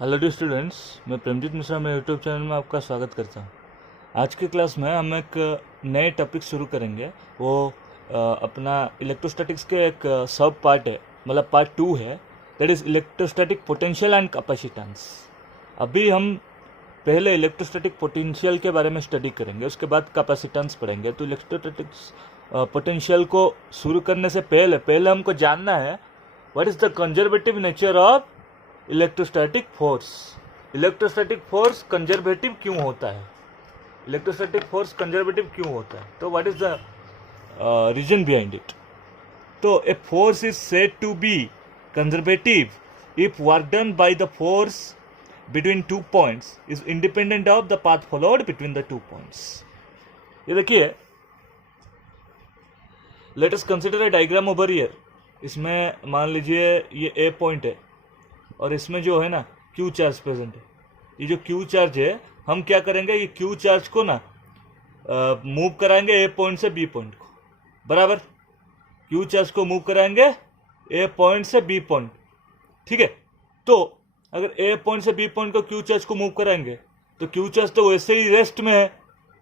Hello D students, मैं प्रेमजीत मिश्रा मेरे YouTube channel में आपका स्वागत करता हूँ। आज की क्लास में हम एक नए टॉपिक शुरू करेंगे। वो अपना इलेक्ट्रोस्टैटिक्स के एक सब पार्ट है, मतलब पार्ट 2 है। That is electrostatic potential and capacitance. अभी हम पहले इलेक्ट्रोस्टैटिक पोटेंशियल के बारे में स्टडी करेंगे, उसके बाद कैपेसिटेंस पढ़ेंगे। तो इलेक्ट्रोस्टैटिक्स पोटेंशियल को शुरू करने से पहले हमको जानना है what is the conservative nature of electrostatic force. Electrostatic force conservative क्यों होता है? इलेक्ट्रोस्टैटिक फोर्स कंजर्वेटिव क्यों होता है? तो what is the reason behind it? तो a force is said to be conservative if work done by the force between 2 points is independent of the path followed between the 2 points. ये देखिए, let us consider a diagram over here. इसमें मान लीजिए ये ए point है और इसमें जो है ना क्यू चार्ज प्रेजेंट है। ये जो क्यू चार्ज है, हम क्या करेंगे, ये क्यू चार्ज को ना मूव कराएंगे ए पॉइंट से बी पॉइंट को। बराबर, क्यू चार्ज को मूव कराएंगे ए पॉइंट से बी पॉइंट। ठीक है, तो अगर ए पॉइंट से बी पॉइंट को क्यू चार्ज को मूव कराएंगे तो क्यू चार्ज तो वैसे ही रेस्ट में है,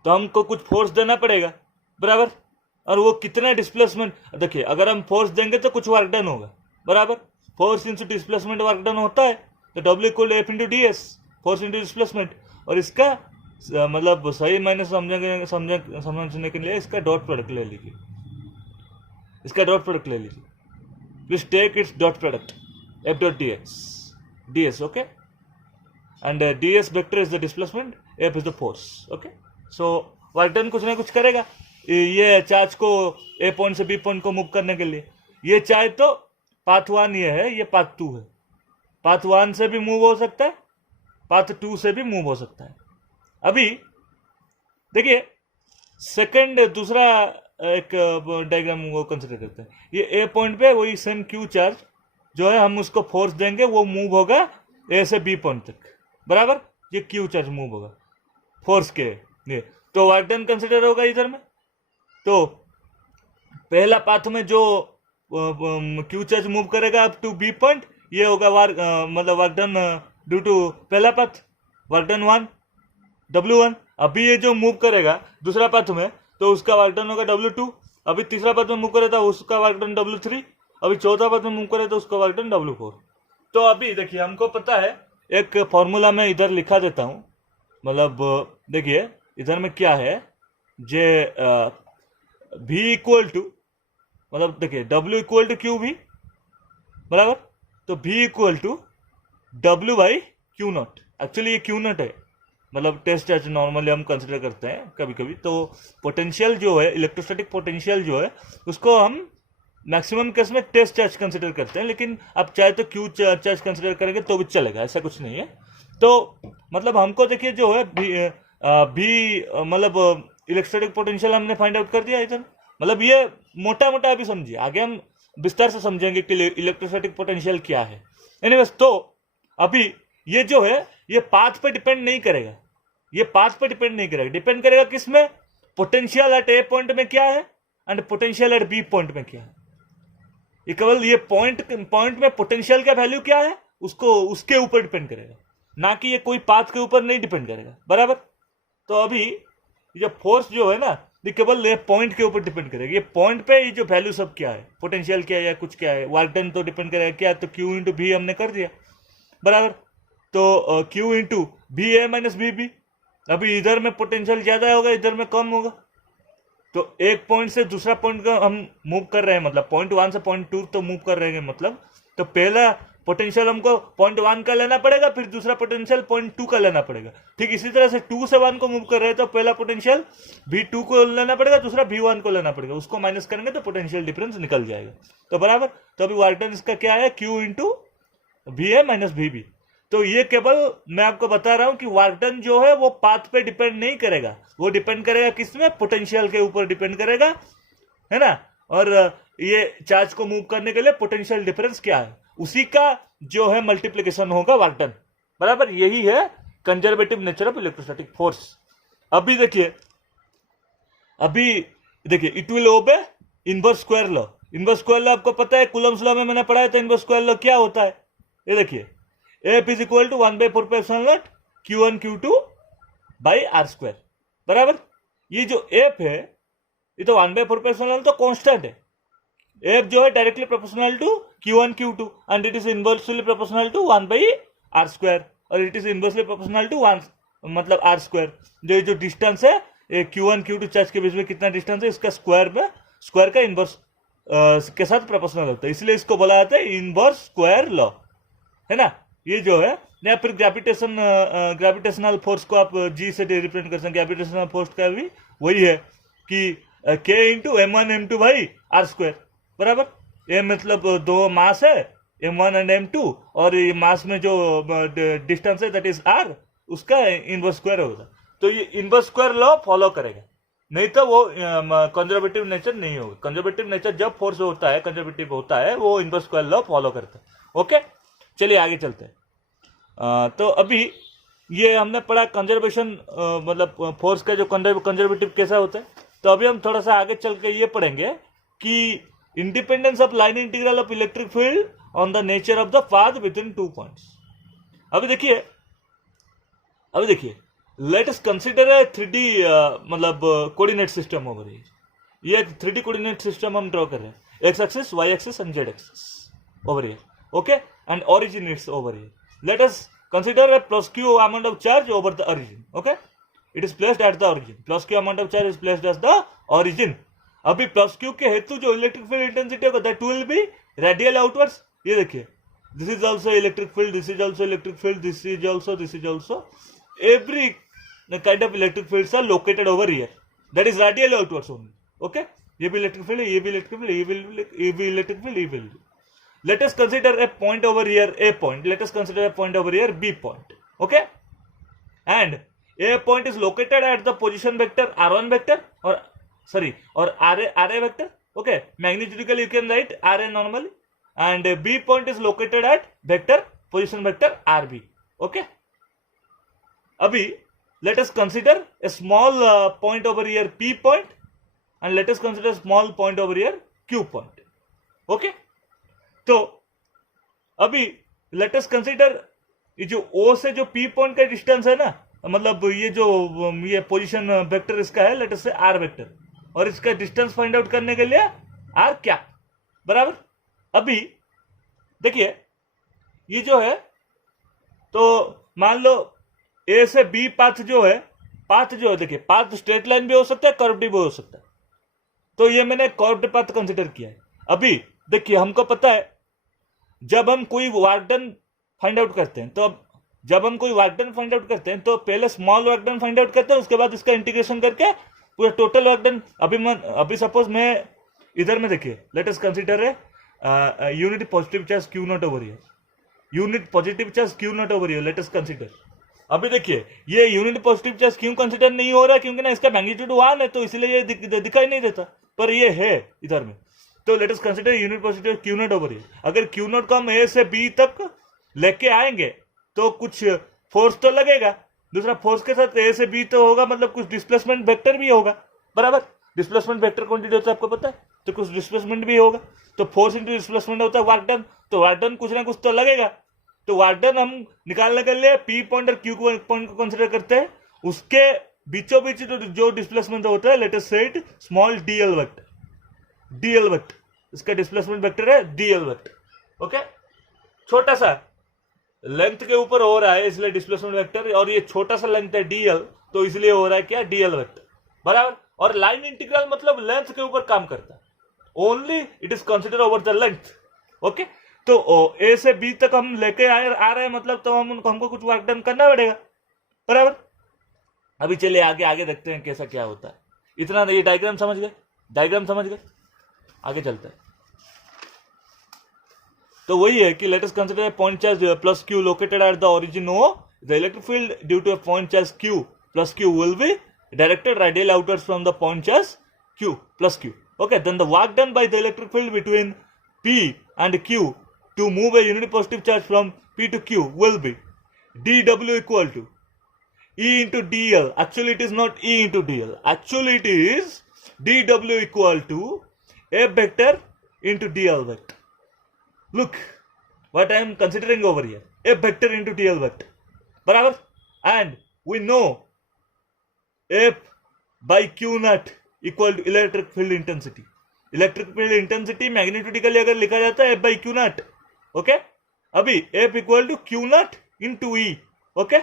तो हमको कुछ फोर्स देना पड़ेगा। बराबर, और वो कितना डिस्प्लेसमेंट, देखिए अगर हम फोर्स देंगे तो कुछ वर्क डन होगा। बराबर, force into displacement work done होता है, तो W equal F into D S, force into displacement. और इसका मतलब सही मायने समझने के लिए इसका डॉट प्रोडक्ट ले लीजिए। इसका डॉट प्रोडक्ट ले लीजिए। Please take its dot product F dot D S. Okay, and D S vector is the displacement, F is the force. Okay, so work done कुछ ना कुछ करेगा ये चार्ज को ए पॉइंट से बी पॉइंट को मूव करने के लिए। ये चाहे तो पाथ 1 ये है, ये पाथ 2 है। पाथ 1 से भी मूव हो सकता है, पाथ 2 से भी मूव हो सकता है। अभी देखिए सेकंड दूसरा एक डायग्राम वो कंसिडर करते हैं। ये ए पॉइंट पे वही सेम क्यू चार्ज जो है, हम उसको फोर्स देंगे, वो मूव होगा ए से बी पॉइंट तक। बराबर, ये क्यू चार्ज मूव होगा फोर्स के ये, तो वर्क डन कंसिडर होगा इधर में। तो पहला पाथ में जो क्यू चार्ज मूव करेगा अप टू बी पॉइंट, ये होगा मतलब वर्क डन ड्यू टू पहला पाथ, वर्क डन 1 W1। अभी ये जो मूव करेगा दूसरा पाथ में, तो उसका वर्क डन होगा W2। अभी तीसरा पाथ में मूव करे तो उसका वर्क डन W3। अभी चौथा पाथ में मूव करे तो उसका वर्क डन W4। तो अभी देखिए हमको पता है, एक फॉर्मूला में इधर लिखा देता हूँ। मतलब देखिए इधर में क्या है, जे V इक्वल टू, मतलब देखिए W इक्वल टू क्यू भी। बराबर, तो V equal to W by Q naught. Actually ये क्यू नॉट है, मतलब टेस्ट चार्ज नॉर्मली हम कंसिडर करते हैं कभी कभी। तो पोटेंशियल जो है, इलेक्ट्रोस्टैटिक पोटेंशियल जो है, उसको हम मैक्सिमम केस में टेस्ट चार्ज कंसिडर करते हैं, लेकिन आप चाहे तो क्यू चार्ज कंसिडर करेंगे तो भी चलेगा, ऐसा कुछ नहीं है। तो मतलब हमको देखिए जो है भी मतलब इलेक्ट्रोस्टैटिक पोटेंशियल हमने फाइंड आउट कर दिया इधर। मतलब ये मोटा मोटा अभी समझिए, आगे हम विस्तार से समझेंगे कि इलेक्ट्रोस्टैटिक पोटेंशियल क्या है। एनीवेज, तो अभी ये जो है ये पाथ पे डिपेंड नहीं करेगा। ये पाथ पे डिपेंड नहीं करेगा, डिपेंड करेगा किस में? पोटेंशियल एट ए पॉइंट में क्या है and potential at B point में क्या है। ये केवल ये पॉइंट में पोटेंशियल का वैल्यू क्या है उसको, उसके ऊपर डिपेंड करेगा, ना कि ये कोई पाथ के ऊपर नहीं डिपेंड करेगा। बराबर, तो अभी ये फोर्स जो है ना, ये केवल ये पॉइंट के ऊपर डिपेंड करेगा। ये पॉइंट पे ये जो वैल्यू सब क्या है, पोटेंशियल क्या है या कुछ क्या है, वर्क डन तो डिपेंड करेगा क्या, तो क्यू इंटू भी हमने कर दिया। बराबर, तो क्यू इंटू बी ए माइनस बी बी। अभी इधर में पोटेंशियल ज्यादा होगा, इधर में कम होगा। तो एक पॉइंट से दूसरा पॉइंट का हम मूव कर रहे हैं, मतलब पॉइंट 1 से पॉइंट 2 तो मूव कर रहे हैं, मतलब तो पहला पोटेंशियल हमको पॉइंट 1 का लेना पड़ेगा, फिर दूसरा पोटेंशियल पॉइंट 2 का लेना पड़ेगा। ठीक इसी तरह से 2 से 1 को मूव कर रहे हैं तो पहला पोटेंशियल V2 को लेना पड़ेगा, दूसरा V1 को लेना पड़ेगा, उसको माइनस करेंगे तो पोटेंशियल डिफरेंस निकल जाएगा। तो बराबर, तो अभी वर्क डन इसका क्या है, Q into V A minus V B. तो ये केवल मैं आपको बता रहा हूं कि वर्क डन जो है वो पाथ पे डिपेंड नहीं करेगा, वो डिपेंड करेगा किसमें, पोटेंशियल के ऊपर डिपेंड करेगा, है ना। और ये चार्ज को मूव करने के लिए पोटेंशियल डिफरेंस क्या है, उसी का जो है मल्टीप्लीकेशन होगा वर्क डन। बराबर, यही है conservative nature of electrostatic force. अभी देखिए it will obey inverse square law. Inverse square law आपको पता है, कूलम्स लॉ में मैंने पढ़ाया था। इनवर्स स्क्वायर लॉ क्या होता है, ये देखिए F is equal to 1/4 Q1 Q2 by R square, बराबर। ये जो एफ है ये तो 1/4 तो कांस्टेंट है। एफ जो है directly proportional to Q1 Q2 and it is inversely proportional to 1/r square, और it is inversely proportional to 1 मतलब आर स्क्वायर। जो डिस्टेंस है Q1 Q2 चार्ज के बीच में कितना डिस्टेंस है, इसका स्क्वायर का इनवर्स के साथ प्रोपोर्शनल होता है, इसलिए इसको बोला जाता है इनवर्स स्क्वायर लॉ, है ना। ये जो है या फिर ग्रेविटेशनल फोर्स को आप जी से रिप्रेजेंट कर सकते हैं। ग्रेविटेशनल फोर्स का भी वही है कि K into M1 M2 by R square, बराबर। ये मतलब दो मास है M1 एंड M2, और ये मास में जो डिस्टेंस है दैट इज R, उसका इनवर्स स्क्वायर होगा। तो ये इनवर्स स्क्वायर लॉ फॉलो करेगा, नहीं तो वो कंजर्वेटिव नेचर नहीं होगा। कंजर्वेटिव नेचर जब फोर्स होता है, कंजर्वेटिव होता है, वो इनवर्स स्क्वायर लॉ फॉलो करता है। ओके, चलिए आगे चलते हैं। तो अभी ये हमने पढ़ा कंजर्वेशन मतलब फोर्स का जो कंजर्वेटिव कैसा होता है। तो अभी हम थोड़ा सा आगे चल के ये पढ़ेंगे कि independence of line integral of electric field on the nature of the path between 2 points. अभी देखिए लेट अस कंसीडर ए 3D मतलब कोऑर्डिनेट सिस्टम ओवर हियर। ये एक 3D कोऑर्डिनेट सिस्टम हम ड्रॉ कर रहे हैं, X axis, Y axis and Z axis over here, okay, and origin is over here. Let us consider a plus q amount of charge over the origin, okay, it is placed at the origin, plus q amount of charge is placed as the origin. अभी plus Q के हेतु जो electric field intensity होगा that will be radial outwards. ये देखिए, this is also electric field, this is also electric field, this is also every kind of electric fields are located over here, that is radial outwards only, okay. ये भी electric field, ये भी electric field, ये भी electric field, ये भी। Let us consider a point over here, A point. Let us consider a point over here, B point. Okay? And A point is located at the position vector R1 vector or RA vector. Okay? Magnitudically you can write RA normally. And B point is located at position vector RB. Okay? Abhi, let us consider a small point over here, P point. And let us consider a small point over here, Q point. Okay? तो अभी late us consider ये जो O से जो P point का distance है ना, मतलब ये पोजीशन वेक्टर इसका है, लेट अस से R वेक्टर, और इसका डिस्टेंस फाइंड आउट करने के लिए R क्या, बराबर। अभी देखिए ये जो है, तो मान लो A से B पाथ जो है देखिए, पाथ स्ट्रेट लाइन भी हो सकता है, कर्व्ड भी हो सकता है। तो ये मैंने कर्व्ड पाथ कंसीडर किया है। अभी देखिए हमको पता है जब हम कोई वर्क डन फाइंड आउट करते हैं, तो पहले small work done find out करते हैं, उसके बाद इसका इंटीग्रेशन करके पूरा टोटल वर्क डन। अभी सपोज मैं इधर में देखिए, लेट अस कंसीडर है unit positive charge Q not over here, late us consider. अभी देखिए ये यूनिट पॉजिटिव चार्ज क्यों कंसीडर नहीं हो रहा है, क्योंकि ना इसका मैग्नीट्यूड 1 है, तो इसलिए ये दिखाई नहीं देता, पर ये है इधर में। तो late us consider unit positive Q not over here. अगर Q नॉट को हम A से B तक लेके आएंगे तो कुछ फोर्स तो लगेगा, दूसरा फोर्स के साथ A से B तो होगा, मतलब कुछ डिस्प्लेसमेंट वेक्टर भी होगा, बराबर। डिस्प्लेसमेंट वेक्टर क्वांटिटी होता है आपको पता है, तो कुछ डिस्प्लेसमेंट भी होगा। तो फोर्स इंटू डिस्प्लेसमेंट होता है वर्क डन, तो वर्क डन कुछ ना कुछ तो लगेगा। तो वर्क डन हम निकालने के लिए P पॉइंट और Q पॉइंट को कंसीडर करते हैं, उसके बीचों बीच जो डिस्प्लेसमेंट होता है, लेट अस से इट स्मॉल dl वेक्टर, इसका डिस्प्लेसमेंट वेक्टर है dl वेक्टर, ओके। छोटा सा लेंथ के ऊपर हो रहा है इसलिए डिस्प्लेसमेंट वेक्टर, और ये छोटा सा लेंथ है dl, तो इसलिए हो रहा है क्या, dl वेक्टर, बराबर। और लाइन इंटीग्रल मतलब लेंथ के ऊपर काम करता है, only it is consider over the length, okay. तो A से B तक हम लेके आ रहे हैं, मतलब तो हमको कुछ वर्क डन करना पड़ेगा, बराबर। अभी चलिए आगे देखते हैं कैसा क्या होता है। इतना ये डायग्राम समझ गए, आगे चलता है। तो वही है कि let us consider a point charge plus Q located at the origin O, the electric field due to a point charge Q plus Q will be directed radial outwards from the point charge Q plus Q, okay. Then the work done by the electric field between P and Q to move a unit positive charge from P to Q will be dW equal to E into dl. Actually it is not E into dl, actually it is dW equal to F vector into dl vector. Look what I am considering over here. F vector into DL vector, बराबर। And we know F by Q naught equal to electric field intensity. Electric field intensity magnetically अगर लिखा जाता है F by Q naught, okay. अभी F equal to Q naught into E, okay.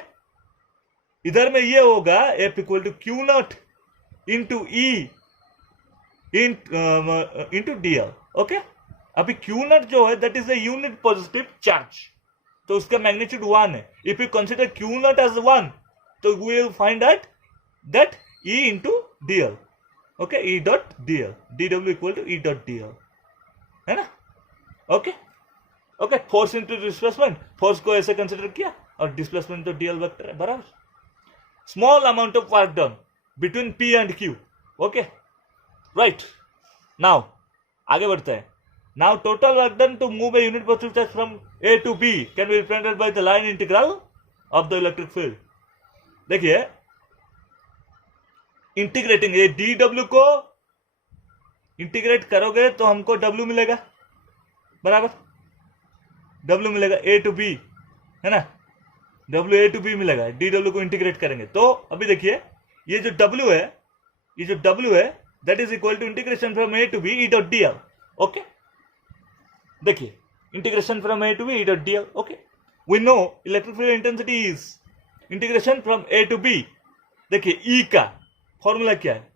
इधर में ये होगा F equal to Q naught into E into DL, okay. अभी क्यू नॉट जो है that is a unit positive charge, तो उसका मैग्नीट्यूड 1 है। If you consider Q naught as 1, तो we will find that E into DL, okay, E dot DL, D W equal to E dot DL, है ना, okay. Okay, force into displacement, force को ऐसे consider किया और displacement तो DL vector है, बराबर। Small amount of work done between P and Q, okay, right. Now आगे बढ़ते हैं। Now total work done to move a unit positive charge from A to B can be represented by the line integral of the electric field. देखिए, integrating ये D W को integrate करोगे तो हमको W मिलेगा, बराबर। डब्ल्यू मिलेगा ए to B, है ना, डब्ल्यू ए टू बी मिलेगा, डी डब्ल्यू को इंटीग्रेट करेंगे तो अभी देखिए ये जो डब्ल्यू है, ये जो डब्ल्यू है that is equal to integration from A to B E dot D L, okay. देखिए, integration from A to B E dot D L, okay. We know electric field intensity is integration from A to B. देखिए E का formula क्या है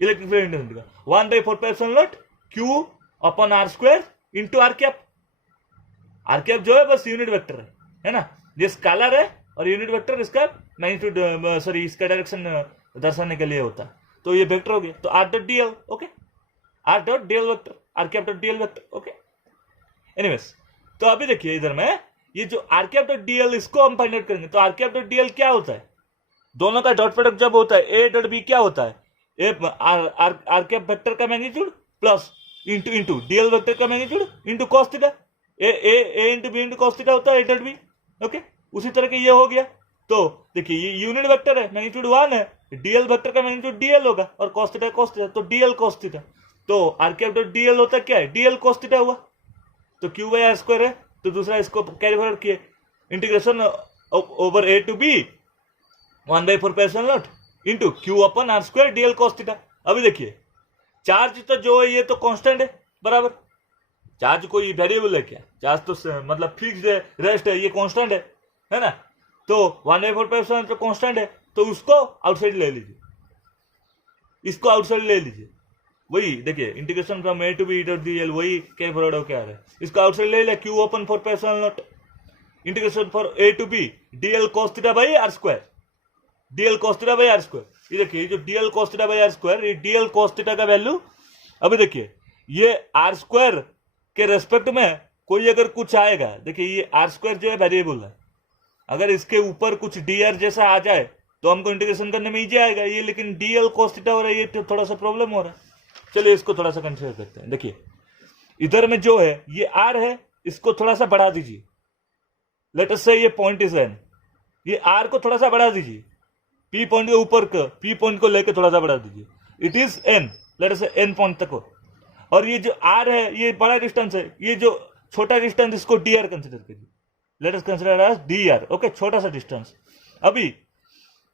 electric field intensity का, 1/4π0 Q upon R square into R cap. R cap जो है बस unit vector है ना, ये स्केलर है और यूनिट वेक्टर इसका मैग्नीट्यूड सॉरी इसका डायरेक्शन दर्शाने के लिए होता है, तो ये वेक्टर हो गया, तो R dot DL, okay, R dot DL vector, R cap dot DL vector, okay. Anyways, तो अभी देखिए इधर में ये जो आर कैप डॉट डीएल इसको हम फाइंड आउट करेंगे, तो आर कैप डॉट डीएल क्या होता है, दोनों का डॉट प्रोडक्ट जब होता है ए डॉट बी क्या होता है, ए आर कैप वेक्टर का magnitude plus into into DL vector का magnitude into cos theta, A into B into cos theta होता है ए डॉट बी, ओके। उसी तरह के ये हो गया, तो देखिए ये यूनिट वेक्टर है, मैग्नीट्यूड 1 है, डीएल वेक्टर का मैग्नीट्यूड डीएल होगा और कॉस थीटा, तो डीएल कॉस थीटा, तो आर कैप डॉट डीएल होता क्या है, डीएल कॉस थीटा हुआ, तो क्यू बाई आर स्क्वायर है, तो दूसरा इसको कैरी फॉरवर्ड किए, integration over A to B 1/4π0 into Q upon R square DL cos theta. अभी देखिए चार्ज तो जो है ये तो कांस्टेंट है, बराबर। चार्ज कोई वेरिएबल है क्या, चार्ज तो मतलब फिक्स्ड है, रेस्ट है, ये कांस्टेंट है ना, तो 1/4π0 तो कांस्टेंट है, तो उसको आउटसाइड ले लीजिए, इसको आउटसाइड ले लीजिए, वही देखिए integration from A to B dot DL, वही कैरी फॉरवर्ड होकर आ रहा है, इसको आउटसाइड ले लिया, Q upon 4π0 integration for A to B DL cos theta by R square, DL cos theta by R square. ये देखिए जो DL cos theta by R square, ये डीएल कॉस थीटा का वैल्यू, अभी देखिए ये आर स्क्वायर के respect में कोई अगर कुछ आएगा, देखिए ये आर स्क्वायर जो है वेरिएबल है, अगर इसके ऊपर कुछ डी आर जैसा आ जाए तो हमको इंटीग्रेशन करने में इजी आएगा, ये लेकिन डीएल कॉस थीटा हो रहा है, ये तो थोड़ा सा प्रॉब्लम हो रहा है। चलिए इसको थोड़ा सा कंसिडर करते हैं। देखिए इधर में जो है ये आर है, इसको थोड़ा सा बढ़ा दीजिए, लेट अस से ये पॉइंट इज एन, ये आर को थोड़ा सा बढ़ा दीजिए, पी पॉइंट के ऊपर का पी पॉइंट को लेकर थोड़ा सा बढ़ा दीजिए, it is an, let us से एन पॉइंट तक हो, और ये जो आर है ये बड़ा डिस्टेंस है, ये जो छोटा डिस्टेंस इसको डी आर कंसिडर कीजिए, let us consider as D R, okay, छोटा सा डिस्टेंस। अभी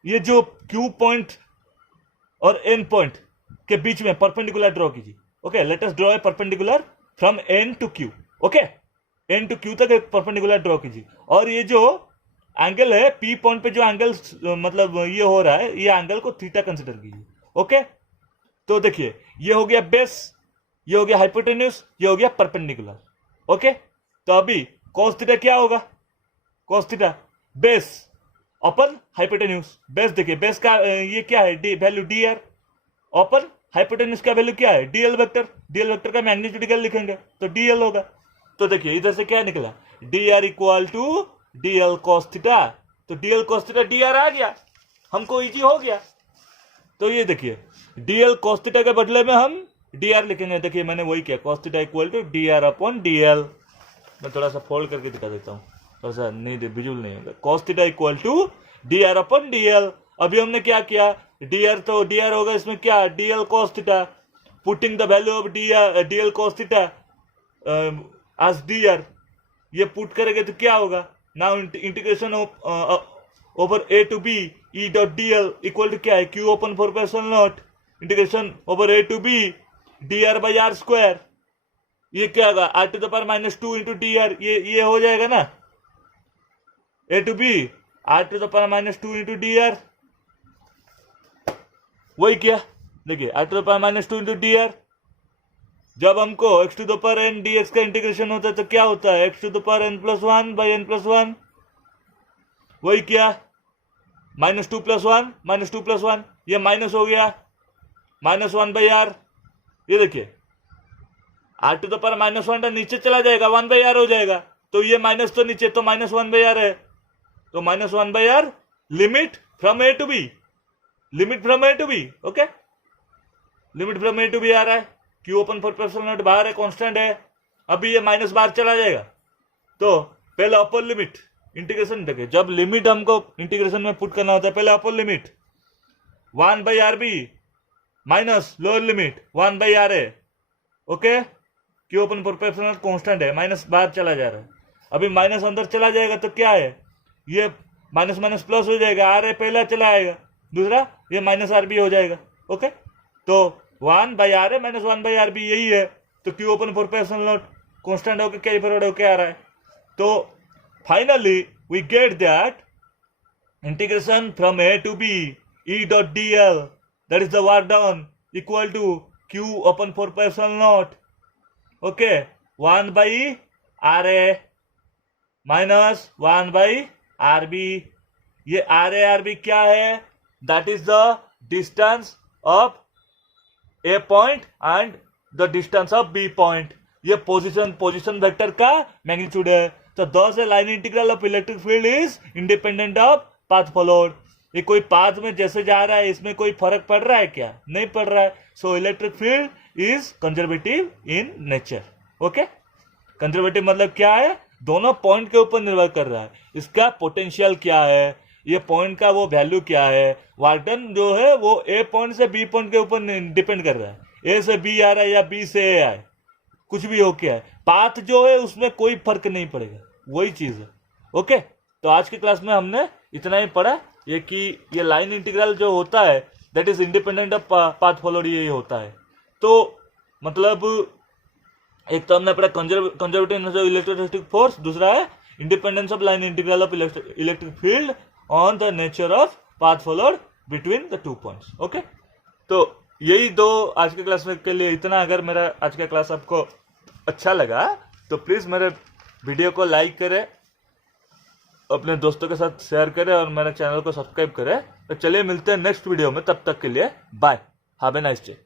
ये जो क्यू पॉइंट और एन पॉइंट के बीच में परपेंडिकुलर ड्रॉ कीजिए, ओके, let us draw a perpendicular from N to Q, okay, N to Q तक एक परपेंडिकुलर ड्रॉ कीजिए, और ये जो एंगल है पी पॉइंट पे जो एंगल मतलब ये हो रहा है, ये एंगल को थीटा कंसिडर कीजिए, ओके। तो देखिए ये हो गया बेस, ये हो गया हाइपोटेन्यूस, ये हो गया परपेंडिकुलर, ओके। तो अभी कॉस थीटा क्या होगा, कॉस थीटा बेस अपन हाइपोटेन्यूस, बेस देखिए बेस का ये क्या है वैल्यू डी आर, अपन हाइपोटेन्यूस का वैल्यू क्या है डीएल वेक्टर, डीएल वेक्टर का मैग्नीट्यूड लिखेंगे तो डीएल होगा। तो देखिए इधर से क्या निकला, D R equal to DL cos theta, तो DL cos theta D R आ गया, हमको इजी हो गया। तो ये देखिए डीएल कॉस थीटा के बदले में हम डी आर लिखेंगे, देखिए मैंने वही किया, cos theta equal to D R upon DL, मैं थोड़ा सा फोल्ड करके दिखा देता हूँ, थोड़ा सा नहीं विजुअल नहीं होगा, cos theta equal to D R upon DL. अभी हमने क्या किया, डी आर तो डी आर होगा इसमें क्या DL cos theta, putting the value of DL cos theta as D R, ये पुट करेंगे तो क्या होगा now integration over A to B E dot D L equal to क्या है, Q upon four parallel naught integration over A to B D R by R square, ये क्या होगा R to the power minus two into D R, ये हो जाएगा ना, A to B R to the power minus two into D R, वही क्या, देखिए R to the power minus two into D R. जब हमको X to the power N D X का इंटीग्रेशन होता है तो क्या होता है, X to the power N plus one by N plus one, वही क्या माइनस टू प्लस वन, ये माइनस हो गया माइनस वन बाई आर, ये देखिए R to the power minus one नीचे चला जाएगा, वन बाई आर हो जाएगा, तो ये माइनस तो नीचे, तो माइनस वन बाई आर है, तो minus one by R limit from A to B, limit from A to B, okay, limit from A to B आ रहा है, Q upon four parallel naught बाहर है, कांस्टेंट है, अभी ये माइनस बाहर चला जाएगा, तो पहले अपर लिमिट इंटीग्रेशन देखिए, जब लिमिट हमको इंटीग्रेशन में पुट करना होता है पहले upper limit one by R B minus lower limit one by R A, okay, Q upon four parallel naught constant है, माइनस बाहर चला जा रहा है, अभी माइनस अंदर चला जाएगा तो क्या है, ये माइनस माइनस प्लस हो जाएगा, आर ए पहला चला आएगा, दूसरा ये माइनस आर बी हो जाएगा, ओके, तो one by R A minus one by R B यही है, तो Q upon four parallel naught constant होकर कैरी फॉरवर्ड होकर आ रहा है, तो finally we get that integration from A to B E dot D L that is the work done equal to Q upon four parallel naught, okay, one by R A minus one by R B, ये R B क्या है, that is the distance of A point and the distance of B point, ये position vector का magnitude है, तो thus a line integral of electric field is independent of path followed, ये कोई path में जैसे जा रहा है इसमें कोई फर्क पड़ रहा है क्या, नहीं पड़ रहा है, so electric field is conservative in nature, okay, conservative मतलब क्या है, दोनों पॉइंट के ऊपर निर्भर कर रहा है, इसका पोटेंशियल क्या है, ये पॉइंट का वो वैल्यू क्या है, वर्क डन जो है वो ए पॉइंट से बी पॉइंट के ऊपर डिपेंड कर रहा है, ए से बी आ रहा है या बी से ए आए, कुछ भी हो क्या है, पाथ जो है उसमें कोई फर्क नहीं पड़ेगा, वही चीज है, ओके। तो आज की क्लास में हमने इतना ही पढ़ा, ये कि ये लाइन इंटीग्रल जो होता है that is independent of path followed, ये होता है, तो मतलब एक तो हमने पढ़ा कंजर्वेटिव इलेक्ट्रोस्टैटिक फोर्स, दूसरा है independence of line integral of electric field on the nature of path followed between the two points, okay. तो यही दो आज के क्लास में के लिए इतना। अगर मेरा आज का क्लास आपको अच्छा लगा तो प्लीज़ मेरे वीडियो को लाइक करें, अपने दोस्तों के साथ शेयर करें और मेरे चैनल को सब्सक्राइब करें। तो चलिए मिलते हैं नेक्स्ट वीडियो में, तब तक के लिए bye, have a nice day.